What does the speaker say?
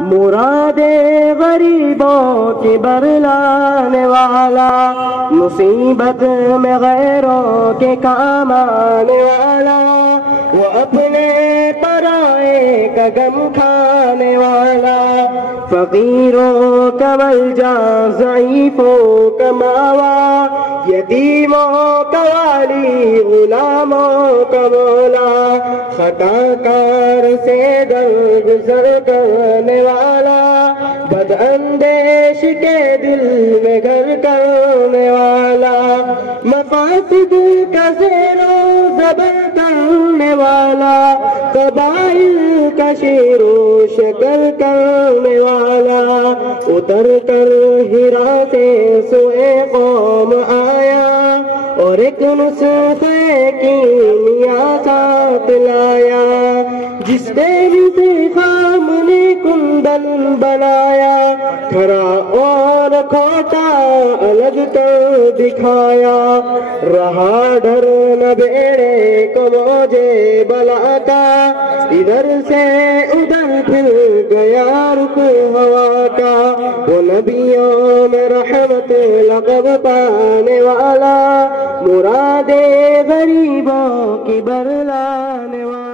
مراد غریبوں کی برلانے والا، مصیبت میں غیروں کے کام آنے والا، وہ اپنے پرائے کا غم کھانے والا، فقیروں کا ملجا، ضعیفوں کا ماوا، یتیموں کا والی، غلاموں کا مولا، خطا کار سے درگزر کرنے والا، بد اندیش کے دل میں گھر کرنے والا، مفاسد کا زیر و زبر کرنے والا، قبائل کا شیر و شکر کرنے والا، اتر کر ہرا سے سوئے قوم آیا، اور ایک نسخے کی نیا ساتھ لایا، جس نے انتخاب نے کندن بنایا، کھرا اور کھوٹا الگ کر دکھایا، رہا ڈر نہ بیڑے کو موجے بلا کا، ادھر سے ادھر پھر گیا رخ ہوا کا، وہ نبیوں میں رحمت لقب پانے والا، مراد غریبوں کی برلانے والا۔